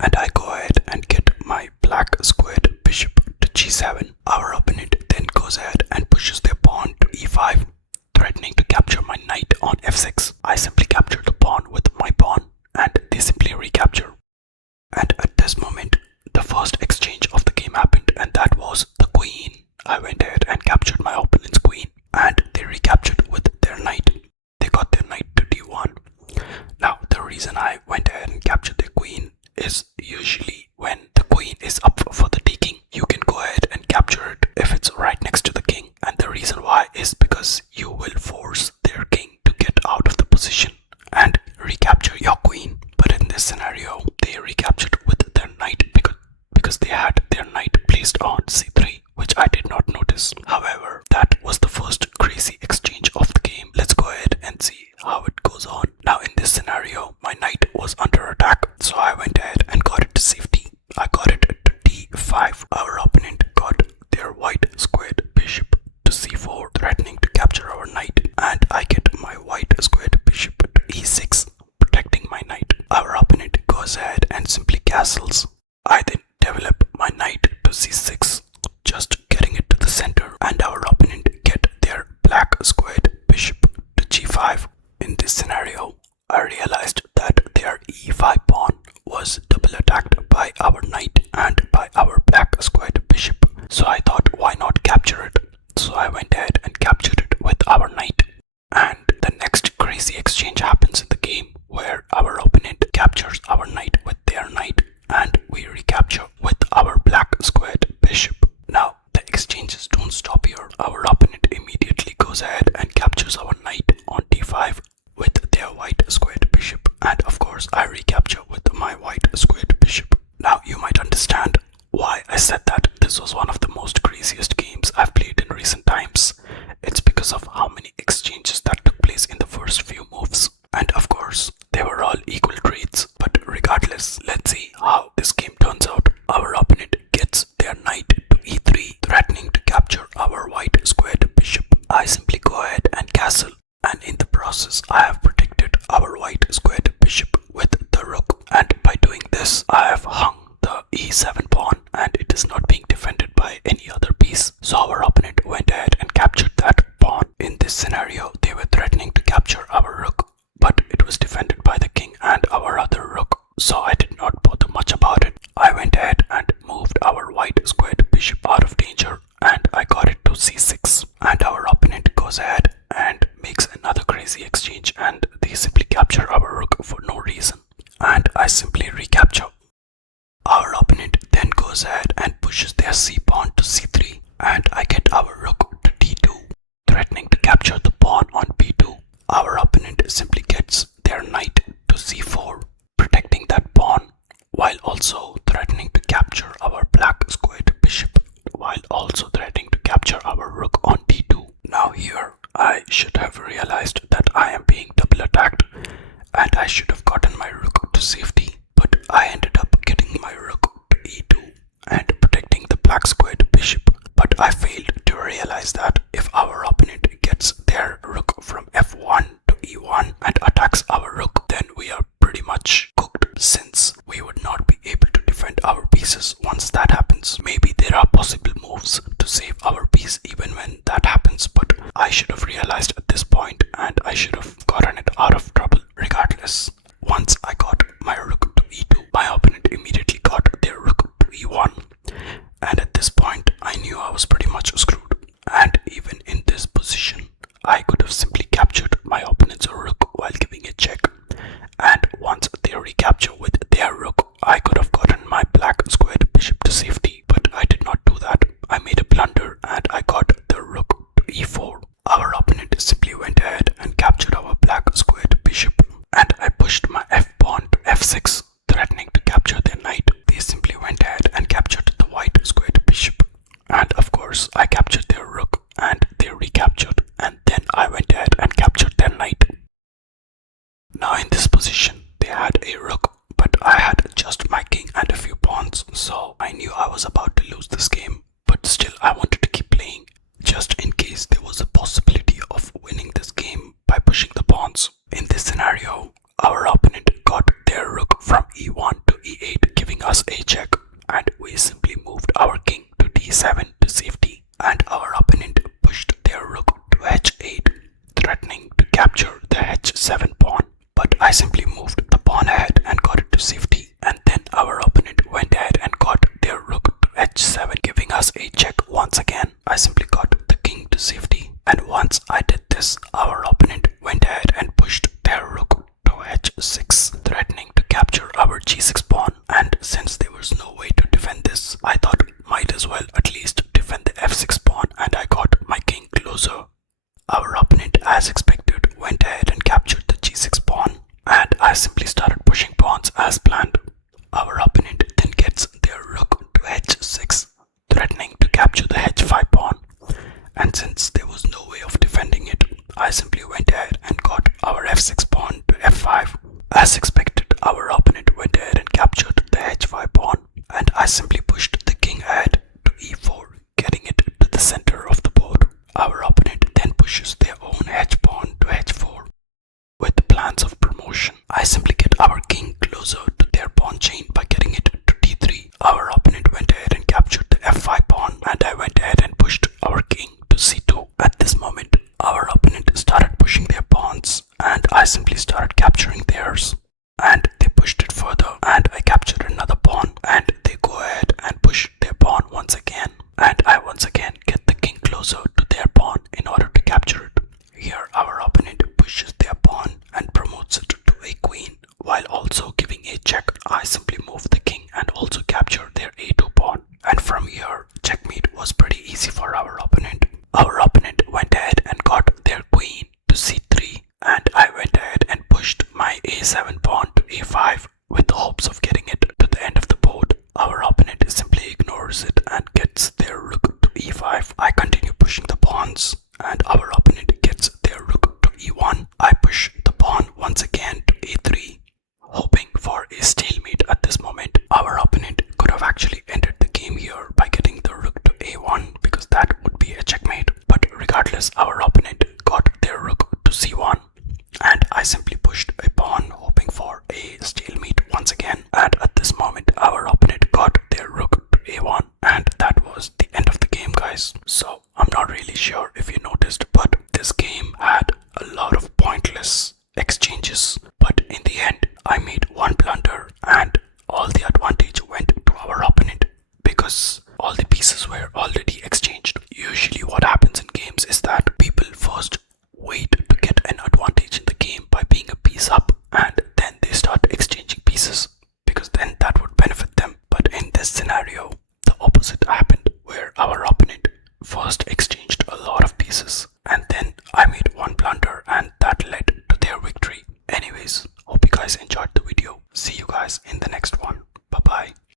and I go ahead and get my black squared bishop to g7. Our opponent then goes ahead and pushes their pawn to e5, threatening to capture my knight on f6. I simply capture the pawn with my pawn, and they simply recapture. And at this moment, the first exchange of the game happened, and that was the queen. I went ahead and captured my opponent's queen, and they recaptured with their knight. They got their knight to d1. Now, the reason I went ahead and captured their queen is usually when the queen is up for the taking, you can go ahead and capture it if it's right next to the king. And the reason why is because you will force their king to get out of the position and recapture your queen. But in this scenario, they recaptured with their knight because they had their knight placed on c3, which I did not notice. However, that was the first crazy exchange of the game. Let's go ahead and see how it goes on. Now in this scenario, my knight was under attack, so I went ahead and got it to safety. I got it to d5. Our opponent got their white squared bishop to c4, threatening to capture our knight, and I get my white squared bishop to e6, protecting my knight. Our opponent goes ahead and simply castles. I then develop my knight to c6, just getting it to the center, and our opponent get their black squared bishop to g5. In this scenario, I realized that their e5 pawn was double attacked by our knight and by our black squared bishop. So I thought, why not capture it? So I went ahead and captured it with our knight. And the next crazy exchange happens in the game where our opponent captures our knight with their knight, and we recapture with our black squared bishop. Now, the exchanges don't stop here. Our opponent immediately goes ahead and captures our knight on d5 with their white squared bishop, and of course I recapture with my white squared bishop. Now you might understand why I said that this was one of the most craziest games I've played in recent times. It's because of how many exchanges that took place in the first few moves, and of course they were all equal trades. But regardless, let's see how this game turns out. Our opponent gets their knight to e3, threatening to capture our white squared bishop. I simply go ahead and castle, and in the process I have protected our white squared bishop with the rook, and by doing this I have hung the e7 pawn, and it is not being defended by any other piece. So our opponent went ahead and captured that pawn. In this scenario, they were threatening to capture our rook, but it was defended by the king and our other rook, so I did not bother much about it. I went ahead and moved our white squared bishop out of danger, and I got it to c6, and our opponent goes ahead and makes another crazy exchange, and they simply capture our rook for no reason, and I simply recapture. Our opponent then goes ahead and pushes their c pawn to c3, and I get our rook to d2, threatening to capture the pawn on b2. Our opponent simply gets their knight to c4, protecting that pawn, while also threatening to capture our black squared bishop, while also threatening to capture our rook on d2. Now here, I should have realized that I am being double attacked, and I should have gotten my rook to safety, but I ended up getting my rook to e2 and protecting the black squared bishop. But I failed to realize that if our opponent gets their rook from f1 to e1 and attacks our rook, then we are pretty much cooked, since we would not be able to defend our pieces once that happens. Maybe there are possible moves to save our piece even when that happens, but I should have realized at this point, and I should have gotten it out of trouble. Regardless, once I got my rook to e2, my opponent immediately got their rook to e1, and at this point I knew I was pretty much screwed. And even in this position, I could have simply captured my opponent's rook while giving a check, and once they recapture with their rook, I could have gotten my black squared bishop to safety, but I did not do that. I made a blunder and I got the rook to e4. Our opponent simply went ahead and captured our black squared bishop, and I pushed my f pawn to f6, threatening to capture their knight. They simply went ahead and captured the white squared bishop, and of course I captured their rook and they recaptured, and then I went ahead and captured their knight. Now in this position, they had a rook, but I had just my king and a few pawns, so I knew I was about to lose this game, but still I wanted to keep playing, just in case there was a possibility of winning this game by pushing the pawns. In this scenario, our opponent got their rook from e1 to e8, giving ran ahead and got it to safety, and then our opponent went ahead and got their rook to h7, giving us a check once again. I simply got the king to safety, and once I did this, our opponent went ahead and pushed their rook to h6, threatening to capture our g6 pawn. And since there was no way to defend this, I thought might as well at least defend the f6 pawn, and I got my king closer. Our opponent, as expected, went ahead and captured the g6 pawn, and I simply started pushing pawns as planned. Our opponent then gets their rook to h6, threatening to capture the h5 pawn, and since there was no way of defending it, I simply went ahead and got our f6 pawn to f5. As expected, our opponent went ahead and captured the h5 pawn, and I simply pushed the king ahead to e4, getting it to the center of the board. Our opponent then pushes their own h pawn to h4 with the plans of promotion. I simply get our king closer to their pawn chain by getting it to d3. Our opponent went ahead and captured the f5 pawn, and I went ahead and pushed our king to c2. At this moment, our opponent started pushing their pawns, and I simply started capturing theirs. And they pushed it further, and I captured another pawn, and they go ahead and push their pawn once again, and I once again get the king closer to their pawn in order to capture it. Here our opponent pushes their pawn and promotes it to a queen, while also giving a check. I simply move the king and also capture their a2 pawn, and from here checkmate was pretty easy for our opponent. Our opponent went ahead and got their queen to c3, and I went ahead and pushed my a7 pawn to a5 with the hopes of getting it to the end of the board. Our opponent simply ignores it and gets their rook to e5. I continue pushing the pawns, and our opponent gets their rook to e1. I push the pawn once again to a3, hoping for a stalemate at this moment. Our opponent could have actually ended the game here by getting the rook to a1, because that would be a checkmate. But regardless, our opponent got their rook to c1, and I simply pushed a pawn hoping for a stalemate once again. And at this moment, our opponent got their rook to a1, and that was the end of the game, guys. So I'm not really sure if you noticed, but this game had a lot of pointless exchanges. But in the end, I made one blunder, and all the advantage went to our opponent because all the pieces were already exchanged. Usually what happens in games is that people first wait to get an advantage in the game by being a piece up, and then they start exchanging pieces because then that would benefit them. But in this scenario, the opposite happened, where our opponent first exchanged a lot of pieces, and then I made one blunder, and that led to their victory. Anyways, hope you guys enjoyed the video. See you guys in the next one. Bye bye.